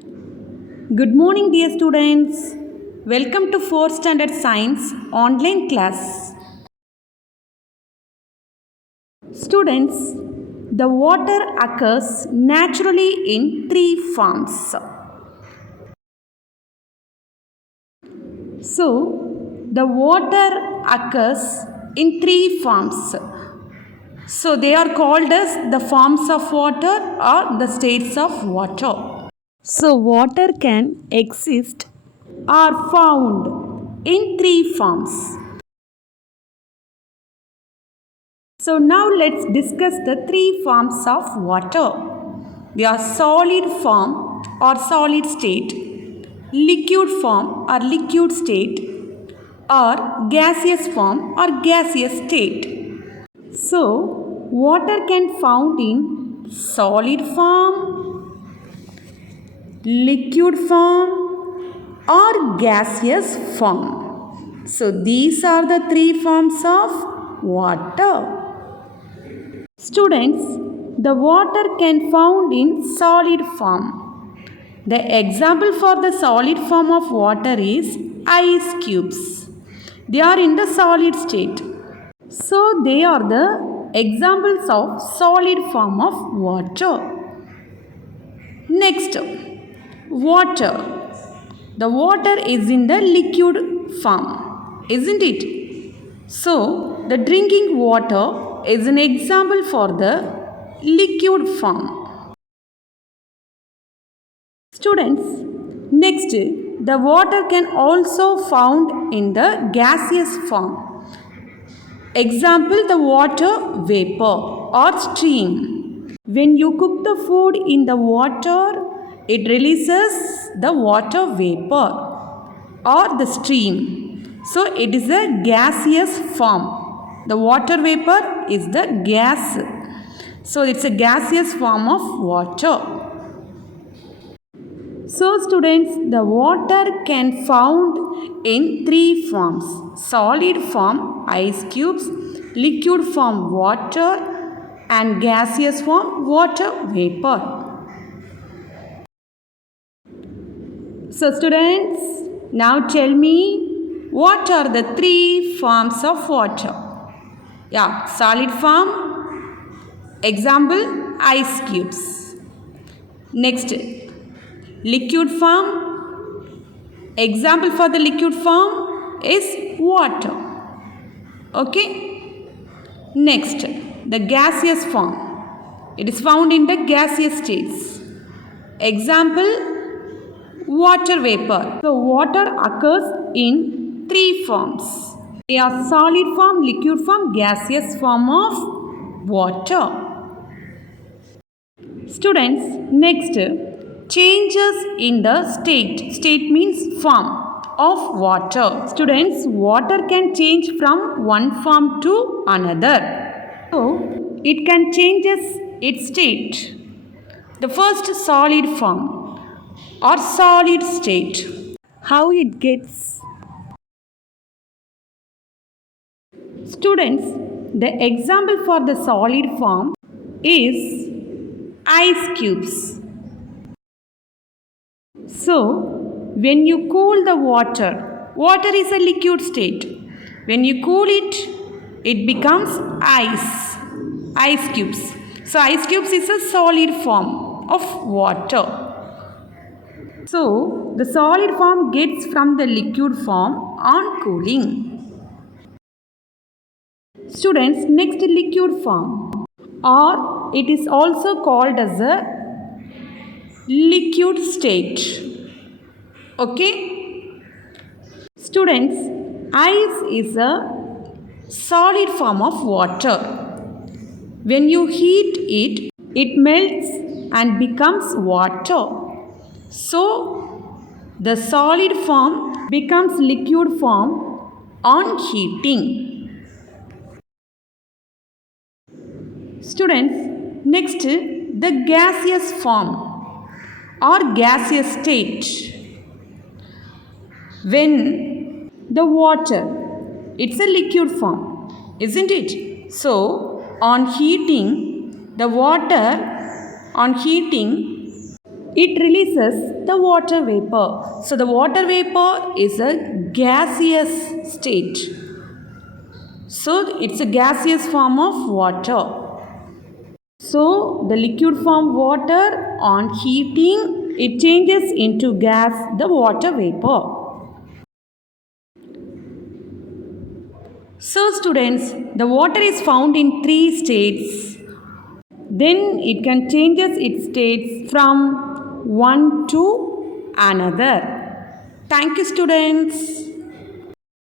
Good morning, dear students. Welcome to 4th Standard Science online class. Students, the water occurs naturally in three forms. So, the water occurs in three forms. So, they are called as the forms of water or the states of water. So, water can exist or found in three forms. So, now let's discuss the three forms of water. They are solid form or solid state, liquid form or liquid state, or gaseous form or gaseous state. So, water can found in solid form, liquid form, or gaseous form. So, these are the three forms of water. Students, the water can found in solid form. The example for the solid form of water is ice cubes. They are in the solid state. So, they are the examples of solid form of water. Next, water. The water is in the liquid form, isn't it? So, the drinking water is an example for the liquid form. Students, next, the water can also found in the gaseous form. Example, the water vapor or stream. When you cook the food in the water, it releases the water vapor or the stream. So, it is a gaseous form. The water vapor is the gas. So, it's a gaseous form of water. So, students, the water can found in three forms. Solid form, ice cubes, liquid form, water, and gaseous form, water vapor. So, students, now tell me, what are the three forms of water? Yeah, solid form, example, ice cubes. Next, liquid form, example for the liquid form is water. Okay. Next, the gaseous form. It is found in the gaseous states. Example, water vapor. So, water occurs in three forms. They are solid form, liquid form, gaseous form of water. Students, next, changes in the state. State means form of water. Students, water can change from one form to another. So, it can change its state. The first, solid form or solid state. How it gets? Students, the example for the solid form is ice cubes. So, when you cool the water, water is a liquid state. When you cool it, it becomes ice cubes. So, ice cubes is a solid form of water. So, the solid form gets from the liquid form on cooling. Students, next, liquid form, or it is also called as a liquid state. Okay. Students, ice is a solid form of water. When you heat it, it melts and becomes water. So, the solid form becomes liquid form on heating. Students, next, the gaseous form or gaseous state. When the water, it's a liquid form, isn't it? So, on heating, the water, on heating, it releases the water vapor. So the water vapor is a gaseous state. So it's a gaseous form of water. So the liquid form water, on heating it changes into gas, the water vapor. So students, the water is found in 3 states. Then it can changes its states from one to another. Thank you students.